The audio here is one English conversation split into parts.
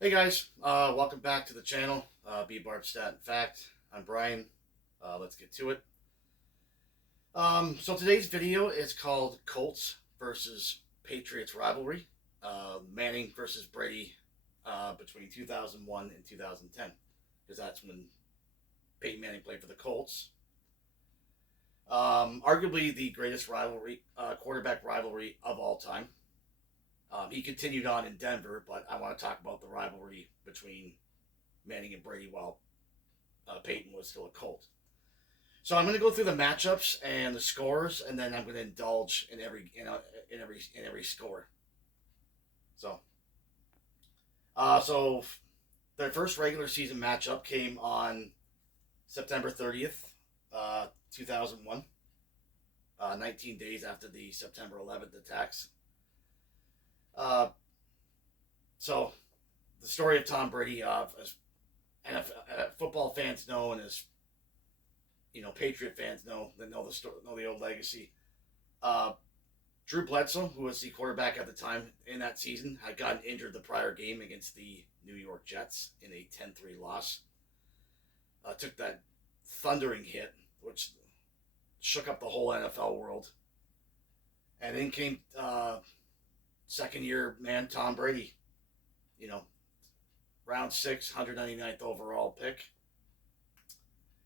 Hey guys, welcome back to the channel, BBarbstat&fact. I'm Brian. Let's get to it. So today's video is called Colts versus Patriots rivalry, Manning versus Brady between 2001 and 2010, because that's when Peyton Manning played for the Colts. Arguably the greatest rivalry, quarterback rivalry of all time. He continued on in Denver, but I want to talk about the rivalry between Manning and Brady while Peyton was still a Colt. So I'm going to go through the matchups and the scores, and then I'm going to indulge in every score. So their first regular season matchup came on September 30th, 2001, 19 days after the September 11th attacks. So the story of Tom Brady, as football fans know, and as Patriot fans know that know the story, know the old legacy. Uh, Drew Bledsoe, who was the quarterback at the time in that season, had gotten injured the prior game against the New York Jets in a 10-3 loss. Took that thundering hit, which shook up the whole NFL world. And in came second year man Tom Brady. Round 6, 199th overall pick.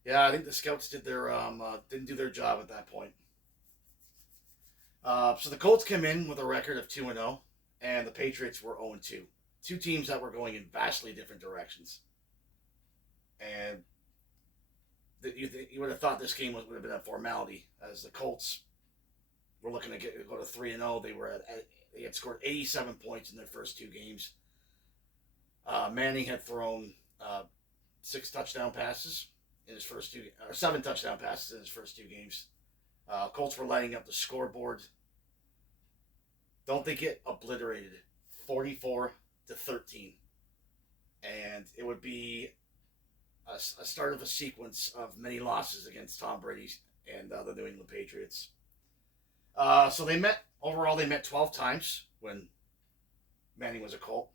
Yeah, I think the scouts didn't do their job at that point. So the Colts came in with a record of 2-0, and the Patriots were 0-2. Two teams that were going in vastly different directions. And you would have thought this game would have been a formality, as the Colts were looking to go to 3-0. They had scored 87 points in their first two games. Manning had thrown 6 touchdown passes in his first two, or 7 touchdown passes in his first two games. Colts were lighting up the scoreboard. Don't they get obliterated, 44-13, and it would be a start of a sequence of many losses against Tom Brady and the New England Patriots. So they met 12 times when Manning was a Colt.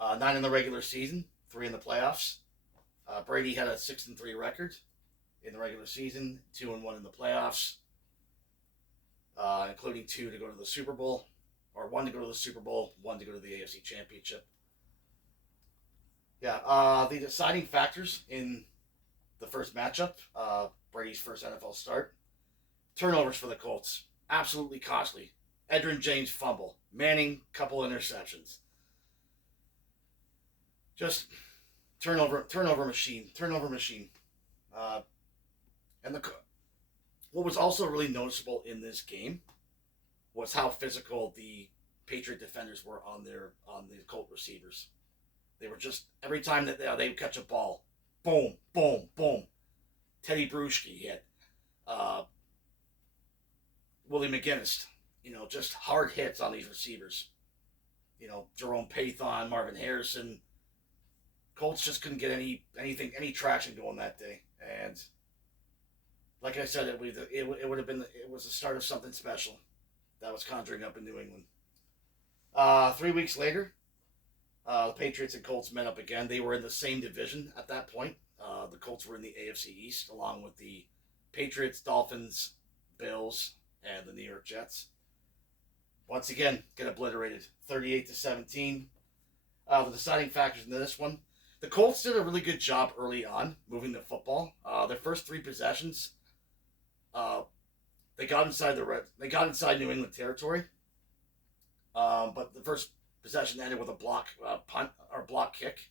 9 in the regular season, 3 in the playoffs. Brady had a 6-3 record in the regular season, 2-1 in the playoffs, including 2 to go to the Super Bowl, or 1 to go to the Super Bowl, 1 to go to the AFC Championship. Yeah, the deciding factors in the first matchup, Brady's first NFL start, turnovers for the Colts, absolutely costly. Edgerrin James fumble, Manning couple interceptions. Just turnover machine. And what was also really noticeable in this game was how physical the Patriot defenders were on the Colt receivers. They were just, every time that they would catch a ball, boom, boom, boom. Teddy Bruschi hit. Willie McGinnis, just hard hits on these receivers. Jerome Pathon, Marvin Harrison. Colts just couldn't get any traction going that day, and like I said, it would have been, it was the start of something special that was conjuring up in New England. 3 weeks later, the Patriots and Colts met up again. They were in the same division at that point. The Colts were in the AFC East, along with the Patriots, Dolphins, Bills, and the New York Jets. Once again, get obliterated, 38-17. The deciding factors in this one: the Colts did a really good job early on moving the football. Their first 3 possessions, they got inside New England territory. But the first possession ended with a block punt or block kick.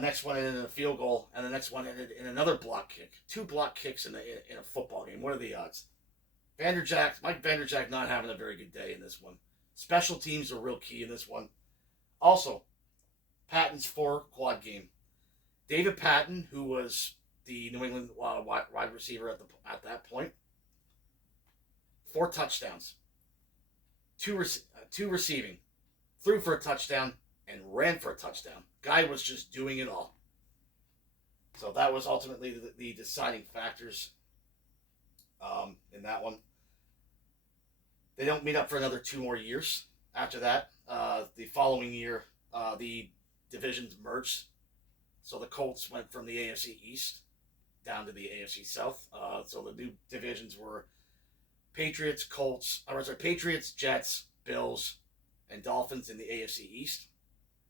Next one ended in a field goal, and the next one ended in another block kick. 2 block kicks in a football game. What are the odds? Mike Vanderjagt not having a very good day in this one. Special teams are real key in this one. Also, Patton's 4 quad game. David Patton, who was the New England wide receiver at that point, 4 touchdowns, 2 receiving, threw for a touchdown, and ran for a touchdown. Guy was just doing it all. So that was ultimately the deciding factors in that one. They don't meet up for another 2 more years after that. The following year, the divisions merged. So the Colts went from the AFC East down to the AFC South. So the new divisions were Patriots, Patriots, Jets, Bills, and Dolphins in the AFC East.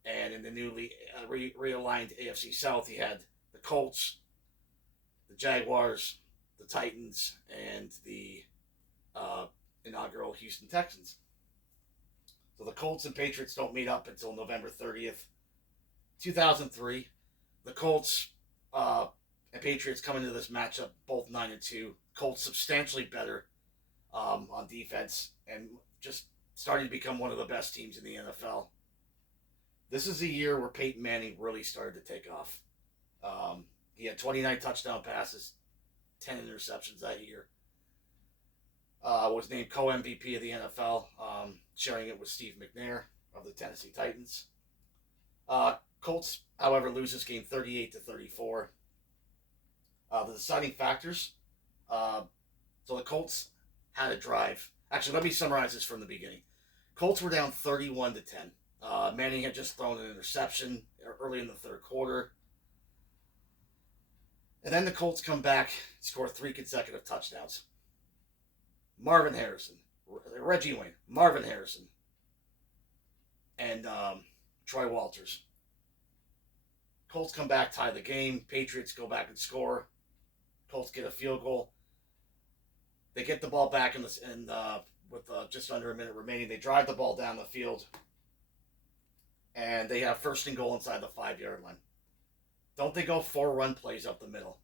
And in the newly realigned AFC South, you had the Colts, the Jaguars, the Titans, and the inaugural Houston Texans. So the Colts and Patriots don't meet up until November 30th, 2003. The Colts and Patriots come into this matchup both 9-2. Colts substantially better on defense and just starting to become one of the best teams in the NFL. This is a year where Peyton Manning really started to take off. He had 29 touchdown passes, 10 interceptions that year. Was named co-MVP of the NFL, sharing it with Steve McNair of the Tennessee Titans. Colts, however, lose this game 38-34. The deciding factors. So the Colts had a drive. Actually, let me summarize this from the beginning. Colts were down 31-10. Manning had just thrown an interception early in the third quarter. And then the Colts come back, score 3 consecutive touchdowns. Marvin Harrison, Reggie Wayne, Marvin Harrison, and Troy Walters. Colts come back, tie the game. Patriots go back and score. Colts get a field goal. They get the ball back with just under a minute remaining. They drive the ball down the field, and they have first and goal inside the 5-yard line. Don't they go 4 run plays up the middle?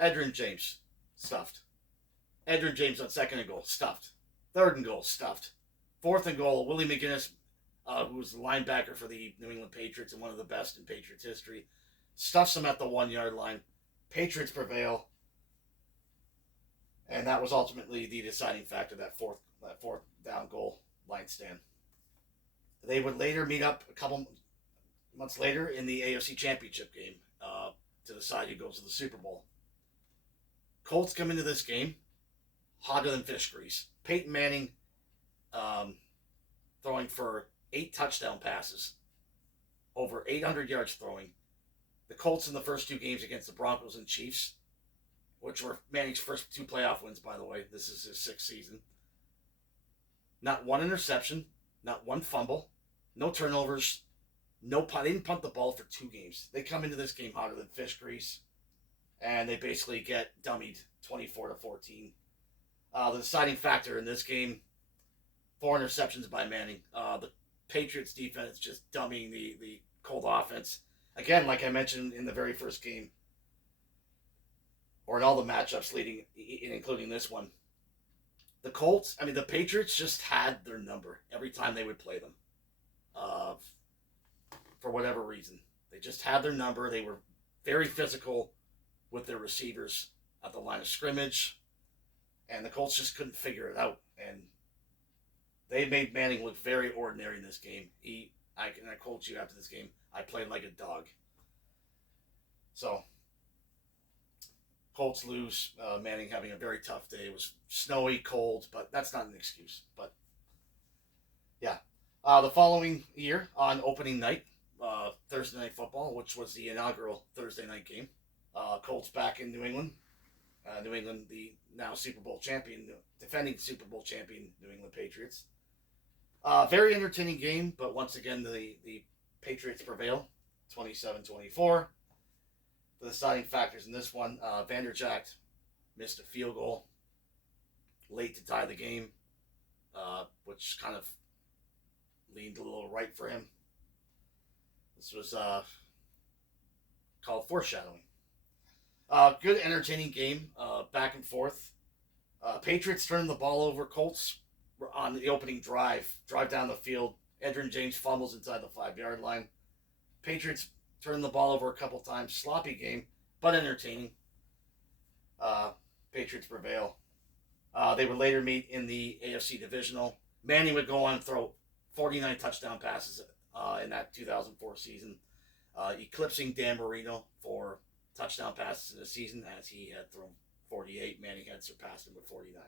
Edgerrin James, stuffed. Edgerrin James on second and goal, stuffed. Third and goal, stuffed. Fourth and goal, Willie McGinnis, who was the linebacker for the New England Patriots and one of the best in Patriots history, stuffs them at the 1-yard line. Patriots prevail, and that was ultimately the deciding factor, that fourth down goal line stand. They would later meet up a couple months later in the AFC Championship game to decide who goes to the Super Bowl. Colts come into this game hotter than fish grease. Peyton Manning throwing for 8 touchdown passes, over 800 yards throwing. The Colts in the first 2 games against the Broncos and Chiefs, which were Manning's first 2 playoff wins, by the way. This is his 6th season. Not one interception, not one fumble, no turnovers, no punt. They didn't punt the ball for 2 games. They come into this game hotter than fish grease, and they basically get dummied 24-14. The deciding factor in this game, 4 interceptions by Manning. The Patriots defense just dummying the Colt offense. Again, like I mentioned in the very first game, or in all the matchups including this one, the Patriots just had their number every time they would play them. For whatever reason. They just had their number. They were very physical with their receivers at the line of scrimmage, and the Colts just couldn't figure it out. And they made Manning look very ordinary in this game. I told you after this game, I played like a dog. So, Colts lose. Manning having a very tough day. It was snowy, cold, but that's not an excuse. But, yeah. The following year, on opening night, Thursday Night Football, which was the inaugural Thursday night game, Colts back in New England. New England, the now Super Bowl champion, defending Super Bowl champion New England Patriots. Very entertaining game, but once again, the Patriots prevail, 27-24. The deciding factors in this one, Vanderjagt missed a field goal late to tie the game, which kind of leaned a little right for him. This was called foreshadowing. Good, entertaining game, back and forth. Patriots turned the ball over. Colts on the opening drive down the field. Edgerrin James fumbles inside the 5-yard line. Patriots turned the ball over a couple times. Sloppy game, but entertaining. Patriots prevail. They would later meet in the AFC Divisional. Manning would go on and throw 49 touchdown passes in that 2004 season, eclipsing Dan Marino for touchdown passes in the season, as he had thrown 48. Manning had surpassed him with 49.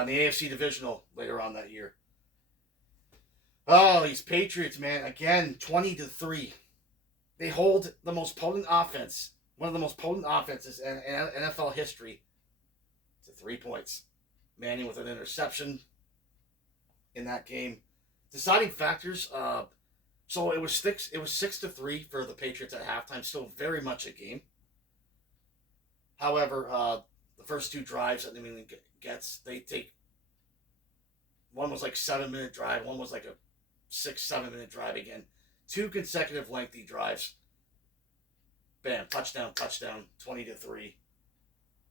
In the AFC Divisional later on that year, Oh, these Patriots, man. Again, 20-3. They hold the most potent offense, one of the most potent offenses in NFL history, to 3 points. Manning with an interception in that game. Deciding factors. So it was 6-3 for the Patriots at halftime. Still very much a game. However, the first two drives that New England gets, they take. One was like 7 minute drive. One was like a 6-7 minute drive again. Two consecutive lengthy drives. Bam, touchdown, touchdown, 20-3.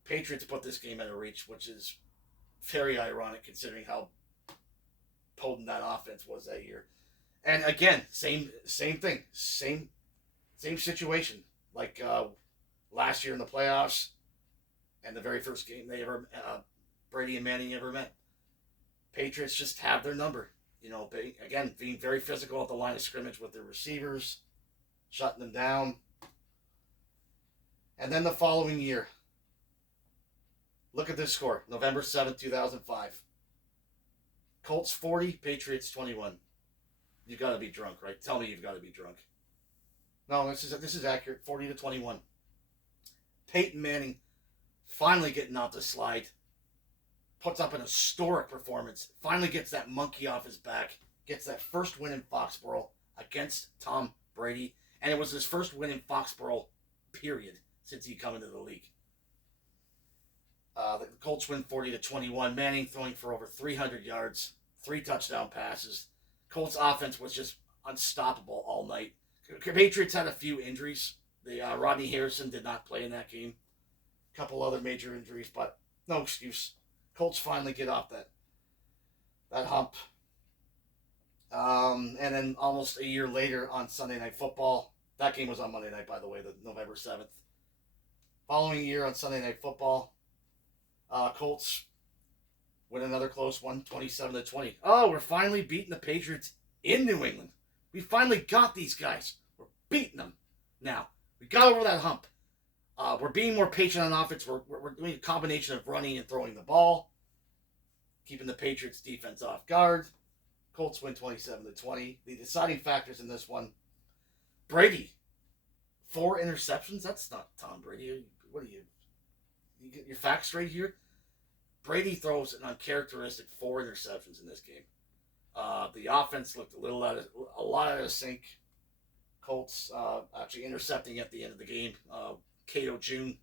Patriots put this game out of reach, which is very ironic considering how potent that offense was that year. And again, same thing, same situation. Like last year in the playoffs, and the very first game they ever Brady and Manning ever met. Patriots just have their number. Again, being very physical at the line of scrimmage with their receivers, shutting them down. And then the following year, look at this score, November 7th, 2005. Colts 40, Patriots 21. You've got to be drunk, right? Tell me you've got to be drunk. No, this is accurate, 40-21. Peyton Manning finally getting off the slide, puts up an historic performance, finally gets that monkey off his back, gets that first win in Foxborough against Tom Brady, and it was his first win in Foxborough, period, since he come into the league. The Colts win 40-21. Manning throwing for over 300 yards, 3 touchdown passes. Colts offense was just unstoppable all night. Patriots had a few injuries. Rodney Harrison did not play in that game. A couple other major injuries, but no excuse. Colts finally get off that hump. And then almost a year later on Sunday Night Football. That game was on Monday night, by the way, the November 7th. Following year on Sunday Night Football, Colts win another close one, 27-20. Oh, we're finally beating the Patriots in New England. We finally got these guys. We're beating them. Now, we got over that hump. We're being more patient on offense. We're doing a combination of running and throwing the ball, keeping the Patriots defense off guard. Colts win 27-20. The deciding factors in this one, Brady, 4 interceptions. That's not Tom Brady. What are you get your facts straight here? Brady throws an uncharacteristic 4 interceptions in this game. The offense looked a lot out of sync. Colts actually intercepting at the end of the game. Cato June.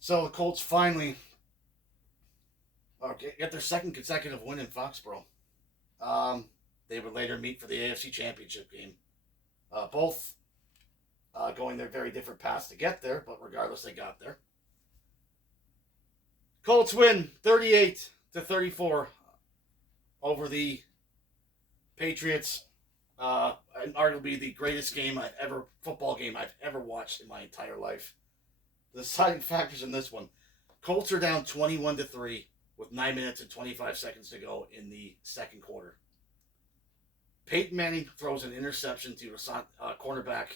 So the Colts finally get their second consecutive win in Foxborough. They would later meet for the AFC Championship game. Both going their very different paths to get there, but regardless, they got there. Colts win 38-34 over the Patriots. And arguably the greatest football game I've ever watched in my entire life. The deciding factors in this one: Colts are down 21-3 with 9 minutes and 25 seconds to go in the second quarter. Peyton Manning throws an interception to cornerback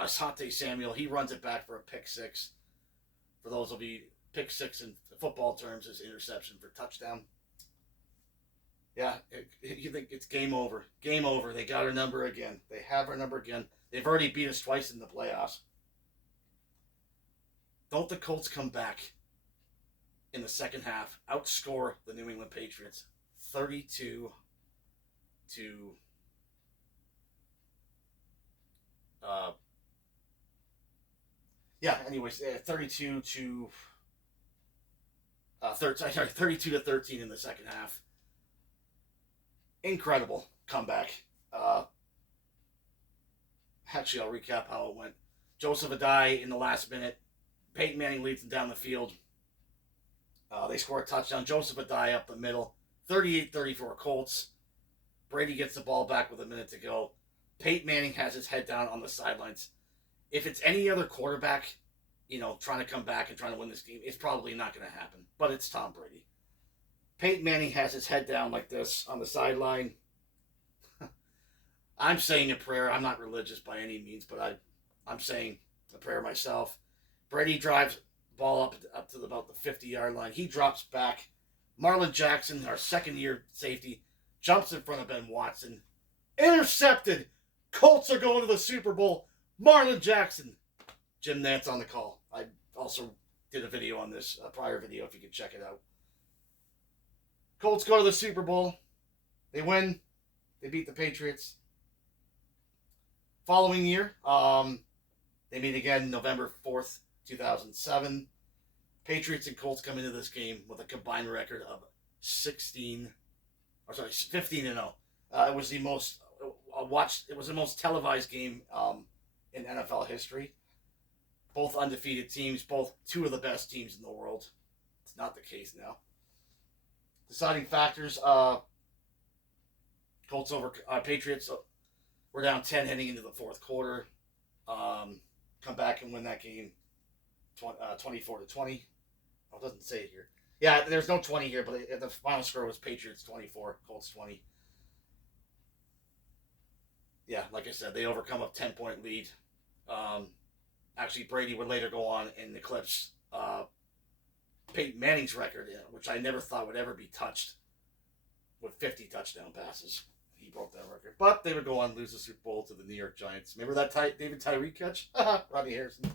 Asante Samuel. He runs it back for a pick six. For those of you, pick six in football terms is interception for touchdown. Yeah, you think it's game over. Game over. They got our number again. They have our number again. They've already beat us twice in the playoffs. Don't the Colts come back in the second half, outscore the New England Patriots 32 to anyways, 32 to 13 in the second half. Incredible comeback. Actually, I'll recap how it went. Joseph Adai in the last minute. Peyton Manning leads them down the field. They score a touchdown. Joseph Adai up the middle. 38-34 Colts. Brady gets the ball back with a minute to go. Peyton Manning has his head down on the sidelines. If it's any other quarterback, trying to come back and trying to win this game, it's probably not going to happen. But it's Tom Brady. Peyton Manning has his head down like this on the sideline. I'm saying a prayer. I'm not religious by any means, but I'm saying a prayer myself. Brady drives the ball up to about the 50-yard line. He drops back. Marlon Jackson, our second-year safety, jumps in front of Ben Watson. Intercepted. Colts are going to the Super Bowl. Marlon Jackson. Jim Nantz on the call. I also did a video on this, a prior video, if you could check it out. Colts go to the Super Bowl. They win. They beat the Patriots. Following year, they meet again November 4th, 2007. Patriots and Colts come into this game with a combined record of 15-0. It was the most watched. It was the most televised game in NFL history. Both undefeated teams, both two of the best teams in the world. It's not the case now. Deciding factors: Colts over Patriots. We're down 10 heading into the fourth quarter. Come back and win that game 24-20. Oh, it doesn't say it here. Yeah, there's no 20 here, but the final score was Patriots 24, Colts 20. Yeah, like I said, they overcome a 10-point lead. Actually, Brady would later go on and eclipse Peyton Manning's record, which I never thought would ever be touched, with 50 touchdown passes. He broke that record. But they would go on and lose the Super Bowl to the New York Giants. Remember that David Tyree catch? Rodney Harrison.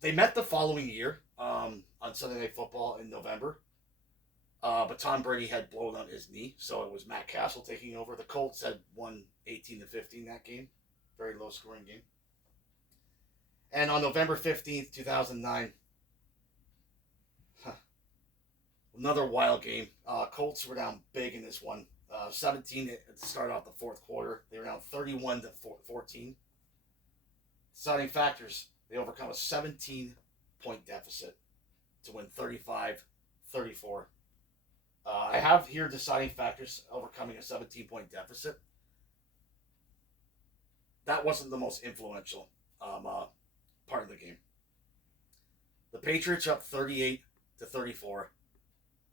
They met the following year on Sunday Night Football in November. But Tom Brady had blown out his knee, so it was Matt Castle taking over. The Colts had won 18-15 that game. Very low-scoring game. And on November 15th, 2009, another wild game. Colts were down big in this one. 17 to start off the fourth quarter. They were down 31-14. Deciding factors: they overcome a 17-point deficit to win 35-34. I have here deciding factors: overcoming a 17-point deficit. That wasn't the most influential part of the game. The Patriots are up 38-34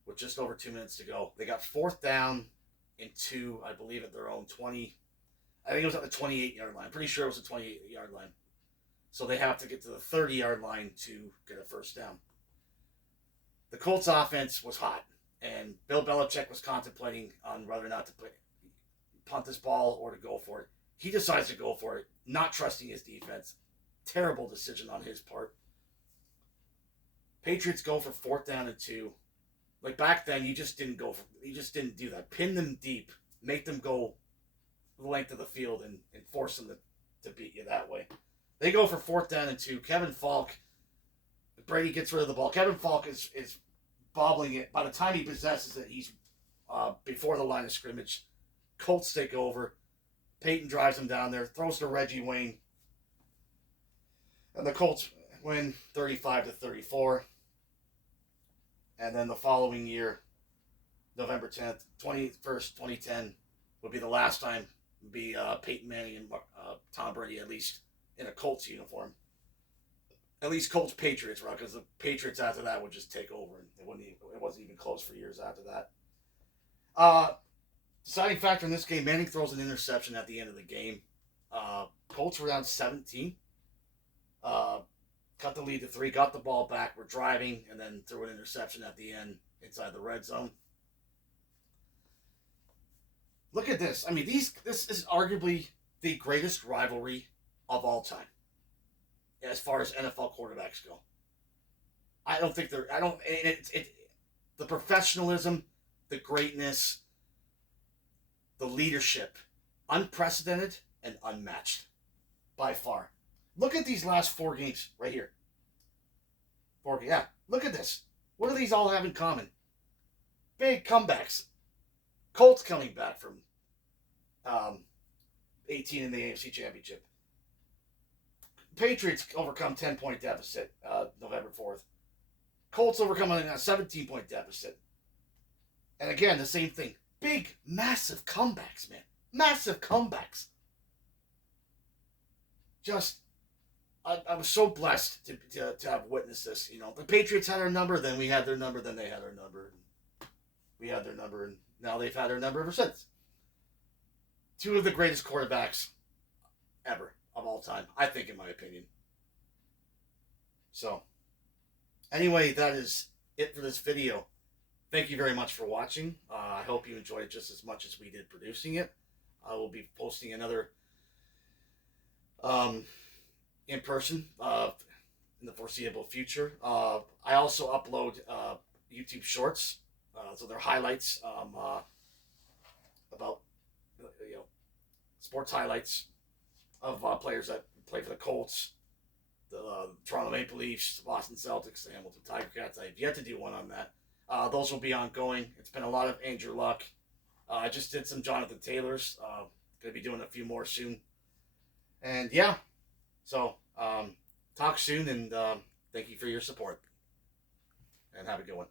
with just over 2 minutes to go. They got fourth down and 2, I believe, at their own 20. I think it was at the 28-yard line. Pretty sure it was the 28-yard line. So they have to get to the 30-yard line to get a first down. The Colts offense was hot, and Bill Belichick was contemplating on whether or not to punt this ball or to go for it. He decides to go for it, not trusting his defense. Terrible decision on his part. Patriots go for fourth down and 2. Like back then, you just didn't do that. Pin them deep, make them go the length of the field, and force them to beat you that way. They go for fourth down and 2. Kevin Falk, Brady gets rid of the ball. Kevin Falk is bobbling it. By the time he possesses it, he's before the line of scrimmage. Colts take over. Peyton drives him down there, throws to Reggie Wayne. And the Colts win 35-34. And then the following year, November 10th, 2010, would be the last time Peyton Manning and Tom Brady, at least in a Colts uniform. At least Colts Patriots, right? Because the Patriots after that would just take over, and it wasn't even close for years after that. Deciding factor in this game: Manning throws an interception at the end of the game. Colts were down 17. Cut the lead to 3, got the ball back, we're driving, and then threw an interception at the end inside the red zone. Look at this. I mean, this is arguably the greatest rivalry of all time as far as NFL quarterbacks go. The professionalism, the greatness, the leadership, unprecedented and unmatched by far. Look at these last 4 games right here. Look at this. What do these all have in common? Big comebacks. Colts coming back from 18 in the AFC Championship. Patriots overcome 10-point deficit November 4th. Colts overcome a 17-point deficit. And again, the same thing. Big, massive comebacks, man. Massive comebacks. Just... I was so blessed to have witnessed this. You know, the Patriots had our number, then we had their number, then they had our number. We had their number, and now they've had our number ever since. 2 of the greatest quarterbacks ever, of all time, I think, in my opinion. So, anyway, that is it for this video. thank you very much for watching. I hope you enjoyed it just as much as we did producing it. I will be posting another um, in person in the foreseeable future. I also upload YouTube shorts, so they're highlights about sports highlights of players that play for the Colts, the Toronto Maple Leafs, Boston Celtics, the Hamilton Tiger Cats. I've yet to do one on that. Those will be ongoing. It's been a lot of Andrew Luck. I just did some Jonathan Taylors. Going to be doing a few more soon. And yeah, so talk soon, and thank you for your support. And have a good one.